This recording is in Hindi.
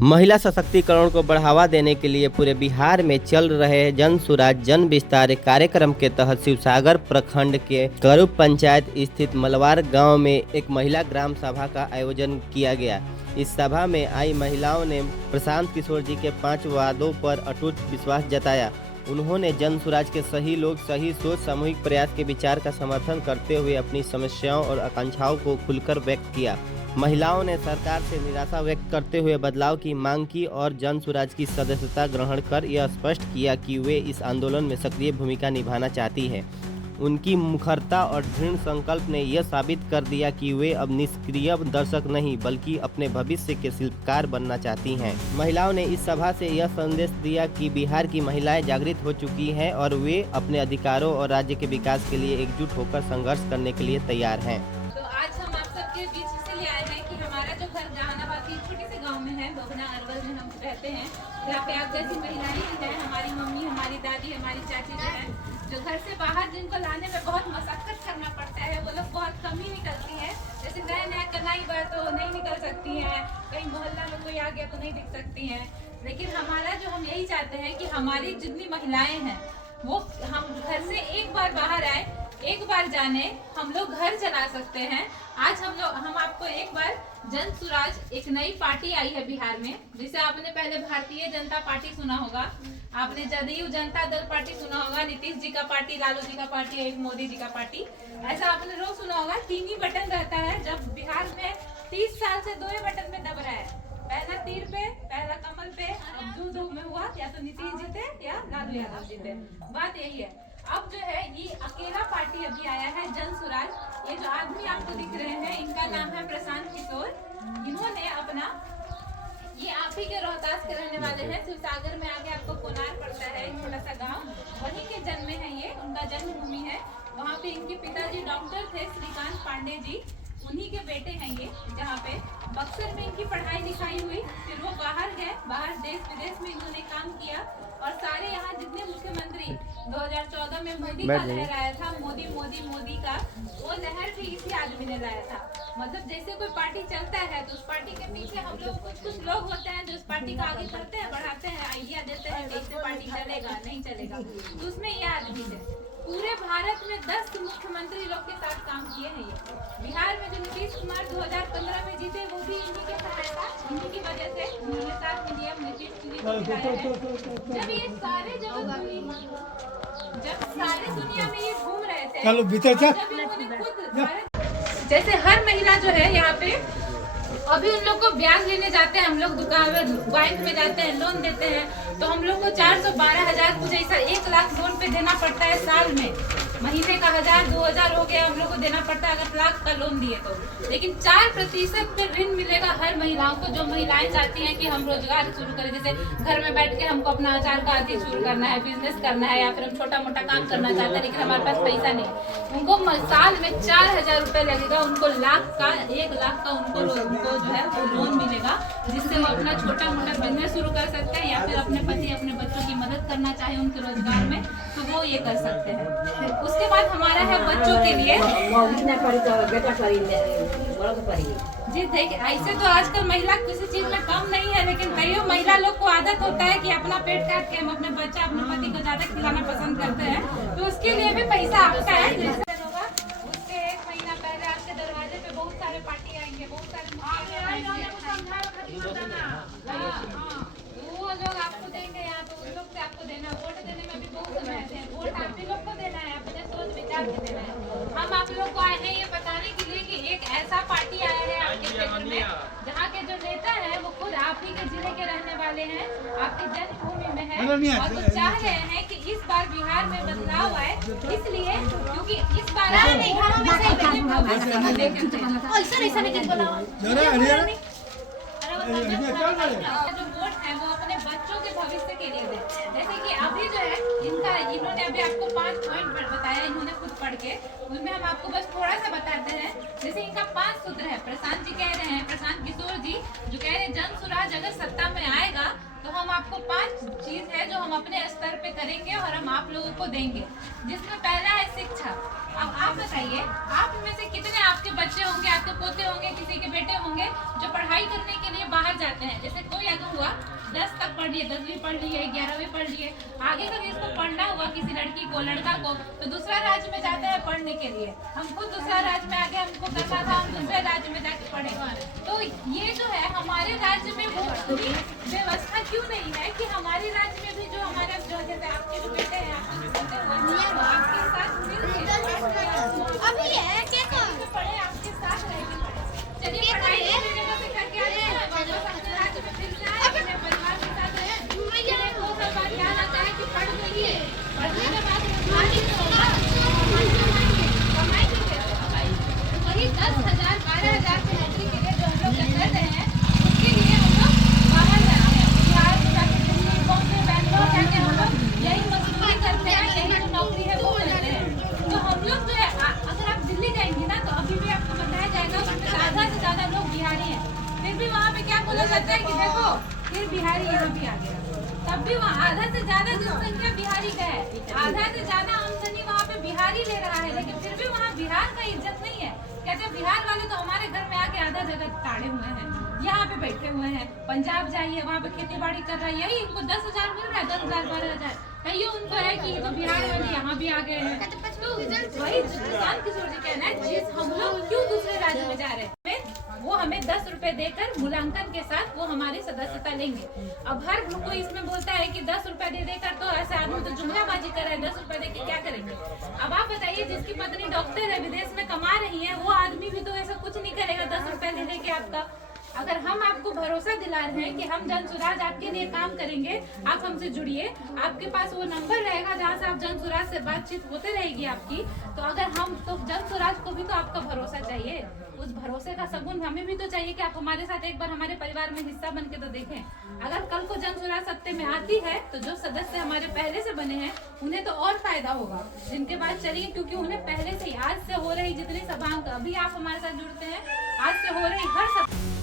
महिला सशक्तिकरण को बढ़ावा देने के लिए पूरे बिहार में चल रहे जन सुराज जन विस्तार कार्यक्रम के तहत शिवसागर प्रखंड के करूब पंचायत स्थित मलवार गांव में एक महिला ग्राम सभा का आयोजन किया गया। इस सभा में आई महिलाओं ने प्रशांत किशोर जी के 5 वादों पर अटूट विश्वास जताया। उन्होंने जन सुराज के सही लोग सही सोच सामूहिक प्रयास के विचार का समर्थन करते हुए अपनी समस्याओं और आकांक्षाओं को खुलकर व्यक्त किया। महिलाओं ने सरकार से निराशा व्यक्त करते हुए बदलाव की मांग की और जन सुराज की सदस्यता ग्रहण कर यह स्पष्ट किया कि वे इस आंदोलन में सक्रिय भूमिका निभाना चाहती है। उनकी मुखरता और दृढ़ संकल्प ने यह साबित कर दिया कि वे अब निष्क्रिय दर्शक नहीं बल्कि अपने भविष्य के शिल्पकार बनना चाहती हैं। महिलाओं ने इस सभा से यह संदेश दिया कि बिहार की महिलाएं जागृत हो चुकी हैं और वे अपने अधिकारों और राज्य के विकास के लिए एकजुट होकर संघर्ष करने के लिए तैयार हैं। तो आज हम आप सबके बीच इसलिए आए हैं कि हमारा जो घर जहानाबाद के छोटे से गाँव में है, बगना अरवल में हम रहते हैं। यहाँ पे आप जैसी महिलाएं हैं, हमारी मम्मी, हमारी दादी, हमारी चाची जो है, जो घर से बाहर जिनको लाने में बहुत मशक्कत करना पड़ता है, वो लोग बहुत कम ही निकलती हैं। जैसे नया नया कनाई बार तो नहीं निकल सकती हैं, कहीं मोहल्ला में कोई आ गया तो नहीं दिख सकती हैं। लेकिन हमारा जो हम यही चाहते हैं कि हमारी जितनी महिलाएं हैं वो हम घर से एक बार बाहर आए, एक बार जाने, हम लोग घर चला सकते हैं। आज हम आपको एक बार जन सुराज एक नई पार्टी आई है बिहार में, जिसे आपने पहले भारतीय जनता पार्टी सुना होगा, आपने जदयू जनता दल पार्टी सुना होगा, नीतीश जी का पार्टी, लालू जी का पार्टी, एक मोदी जी का पार्टी, ऐसा आपने रोज सुना होगा। 3 ही बटन रहता है। जब बिहार में 30 साल से 2 ही बटन में दब रहा है, पहला तीर पे, पहला कमल पे, अब दो में हुआ, या तो नीतीश जीते या लालू यादव जीते। बात यही है। अब जो है ये अकेला पार्टी अभी आया है जन सुराज। ये जो आदमी आपको दिख रहे हैं, इनका नाम है प्रशांत किशोर। इन्होंने अपना, ये आप ही के रोहतास के रहने वाले हैं। शिवसागर में आगे आपको कोनार पड़ता है, एक छोटा सा गांव, वहीं के जन्मे हैं ये, उनका जन्मभूमि है। वहाँ पे इनके पिताजी डॉक्टर थे, श्रीकांत पांडे जी, उन्हीं के बेटे हैं ये। जहाँ पे बक्सर में इनकी पढ़ाई लिखाई हुई, फिर वो बाहर गए, बाहर देश विदेश में इन्होंने काम किया और सारे यहाँ जितने मुख्यमंत्री 2014 में मोदी का लहर आया था, मोदी मोदी मोदी का, वो लहर भी इसी आदमी ने लाया था। मतलब जैसे कोई पार्टी चलता है तो उस पार्टी के पीछे हम लोग कुछ लोग होते हैं जो उस पार्टी का आगे करते हैं, बढ़ाते हैं, आइडिया देते हैं कि इससे पार्टी चलेगा नहीं चलेगा। तो उसमें ये आदमी थे। पूरे भारत में 10 मुख्यमंत्री लोग के साथ काम किए हैं ये। बिहार में जो नीतीश कुमार 2015 में जीते, वो भी इन्हीं के सहायता, इन्हीं की वजह से उन्होंने साथ मिलिया नीतीश जी को जिताया है। जब ये सारे जब सारे दुनिया में ये घूम रहे थे, जब इन्होंने खुद जैसे हर महिला जो है यहाँ पे, अभी उन लोग को ब्याज लेने जाते हैं, हम लोग दुकान में बैंक में जाते हैं, लोन देते हैं, तो हम लोग को 412,000 कुछ ऐसा 1 लाख लोन पे देना पड़ता है साल में। महीने का 1,000-2,000 हो गया, हम लोग को देना पड़ता है अगर लाख का लोन दिए तो। लेकिन 4% पे ऋण मिलेगा हर महिलाओं को, जो महिलाएं चाहती हैं कि हम रोजगार शुरू करें। जैसे घर में बैठ के हमको अपना अचार का आदि शुरू करना है, बिजनेस करना है, या फिर हम छोटा मोटा काम करना चाहते हैं लेकिन हमारे पास पैसा नहीं। उनको साल में 4,000 रुपए लगेगा, उनको 1 लाख का उनको जो है वो लोन मिलेगा, जिससे वो अपना छोटा मोटा बिजनेस शुरू कर सकते हैं, या फिर अपने पति अपने बच्चों की मदद करना चाहे उनके रोजगार में तो वो ये कर सकते हैं। उसके बाद हमारा है बच्चों के लिए जी। देखिए ऐसे तो आजकल महिला किसी चीज में कम नहीं है, लेकिन कईयों महिला लोग को आदत होता है कि अपना पेट काट के हम अपने बच्चा अपने पति को ज्यादा खिलाना पसंद करते हैं, तो उसके लिए भी पैसा आता है। होगा उसके 1 महीना पहले आपके दरवाजे पे बहुत सारे पार्टी आएंगे, बहुत सारे वो लोग आपको देंगे, या तो उन लोग से आपको देना। वोट देने में भी बहुत समय है, वोट आप ही लोग को देना है, अपने सोच विचार से देना है। हम आप लोग को आए हैं ये बताने के लिए कि एक ऐसा पार्टी आया है आपके क्षेत्र में, जहाँ के जो नेता है वो खुद आप ही के जिले के रहने वाले हैं, आपकी जन्मभूमि में है, और वो चाह रहे हैं कि इस बार बिहार में बदलाव आए, इसलिए क्योंकि इस बार जो वोट है वो अपने बच्चों के भविष्य के लिए दे। जैसे कि अभी जो है इन्होंने अभी आपको 5 पॉइंट बताया, इन्होंने खुद पढ़ के, उसमें हम आपको बस थोड़ा सा बताते हैं। जैसे इनका 5 सूत्र है। प्रशांत जी कह रहे हैं, प्रशांत किशोर जी जो कह रहे हैं जन सुराज अगर सत्ता में आएगा तो हम आप आपको 5 चीज है जो हम अपने स्तर पे करेंगे और हम आप लोगों को देंगे, जिसमें पहला है शिक्षा। अब आप बताइए, आप में से कितने आपके बच्चे होंगे, आपके पोते होंगे, किसी के बेटे होंगे जो पढ़ाई करने के लिए बाहर जाते हैं। जैसे कोई अगर हुआ 10 तक पढ़ लिए, 10वीं पढ़ लिए, 11वीं पढ़ लिए, आगे का इसको पढ़ना हुआ किसी लड़की को, लड़का को, तो दूसरा राज्य में जाता है पढ़ने के लिए। हम खुद दूसरा राज्य में आगे हमको करना था, हम दूसरे राज्य में जाके पढ़े। तो ये जो है हमारे राज्य में वो पूरी व्यवस्था क्यों नहीं है कि हमारे राज्य में भी जो हमारे जो जैसे आपके जो बेटे हैं, आपके साथ अभी है क्या पढ़े, आपके साथ रहेंगे। चलिए पढ़ाई दूसरी जगह से करके आते हैं, वापस अपने राज्य में फिर से आए, अपने परिवार के साथ रहे। फिर एक 2 साल बाद ध्यान आता है कि पढ़ लिए, पढ़ने के बाद कमाएंगे कैसे? वही 10,000 12,000 की नौकरी के लिए जो हम लोग कर रहे हैं, उसके लिए हम लोग बाहर जाते हैं, बिहार जाके, दिल्ली, बॉम्बे, बैंगलोर जाके हम लोग यही मजदूरी करते हैं, यही जो नौकरी है वो करते हैं। तो हम लोग जो है, अगर आप दिल्ली जाएंगे ना तो अभी भी आपको बताया जाएगा वहाँ पे आधा से ज्यादा लोग बिहारी हैं। फिर भी वहाँ पे क्या बोला जाता है कि देखो फिर बिहारी यहाँ भी आ गया। तब भी वहाँ आधा से ज्यादा जनसंख्या बिहारी का है, आधा से ज्यादा आमदनी वहाँ पे बिहारी ले रहा है, लेकिन फिर भी वहाँ बिहार का इज्जत नहीं है। कहते हैं बिहार वाले तो हमारे घर में आके आधा जगह ताड़े हुए हैं, यहाँ पे बैठे हुए हैं। पंजाब जाइए, वहाँ पे खेती बाड़ी कर रहा है, यही इनको 10,000 मिल रहा है, 10,000 12,000। कहिए उनको है कि ये तो बिहार वाले यहाँ भी आ गए हैं। तो वही किसान किशोर जी कहना है, जिस हम लोग क्यों दूसरे राज्य में जा रहे हैं, वो हमें 10 रुपए देकर मूल्यांकन के साथ वो हमारी सदस्यता लेंगे। अब हर कोई इसमें बोलता है कि 10 रुपए दे देकर, तो ऐसे आदमी तो जुमलाबाजी कर रहा है, 10 रुपए देके क्या करेंगे? अब आप बताइए, जिसकी पत्नी डॉक्टर है, विदेश में कमा रही है, वो आदमी भी तो ऐसा कुछ नहीं करेगा 10 रुपए दे दे के आपका। अगर हम आपको भरोसा दिला रहे हैं कि हम जन सुराज आपके लिए काम करेंगे, आप हमसे जुड़िए, आपके पास वो नंबर रहेगा जहाँ से आप जन सुराज से बातचीत होते रहेगी आपकी। तो अगर हम तो जन सुराज को भी तो आपका भरोसा चाहिए, उस भरोसे का सगुन हमें भी तो चाहिए कि आप हमारे साथ एक बार हमारे परिवार में हिस्सा बन के तो देखें। अगर कल को जन सुराज सत्ते में आती है तो जो सदस्य हमारे पहले से बने हैं उन्हें तो और फायदा होगा, जिनके बाद चलिए, क्योंकि उन्हें पहले से ही आज से हो रही जितनी सभाएं, अभी आप हमारे साथ जुड़ते हैं, आज से हो रही हर सभा